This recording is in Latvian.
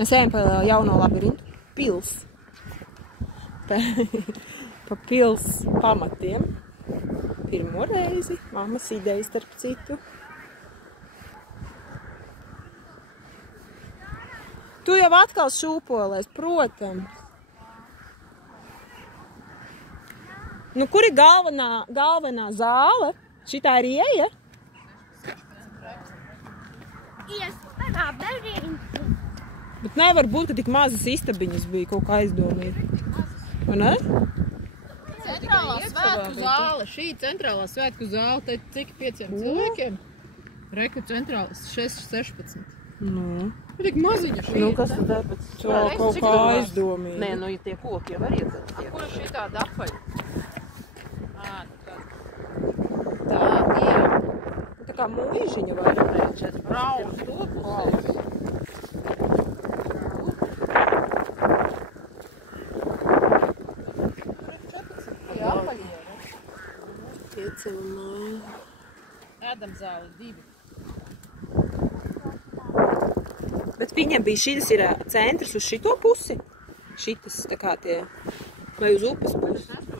Mēs ejam pa jauno labirintu pils. Pa pils pamatiem. Pirmo reizi. Mammas ideja starp citu. Tu jau atkal šūpolies, protams. Nu, kur ir galvenā zāle? Šitā ir ieja? Bet nevar būt, ka tik mazas istabiņas bija kaut kā aizdomīgi. Vai ne? Centrālā svētku zāle. Šī centrālā svētku zāle, te cik 5 cilvēkiem? Reku centrālas 16. Nu. Tik maziņa šī. Nu, kas tad tāpēc kaut kā aizdomīgi? Nē, nu, ja tie koki jau var iet. Kur ir šī tāda apaļa? Tā kā mūžiņa vai? Raus, to pusē. Ēdam zāles 2. Bet viņam bija šitas ir centrs uz šito pusi? Šitas tā kā tie, vai uz upes pusi?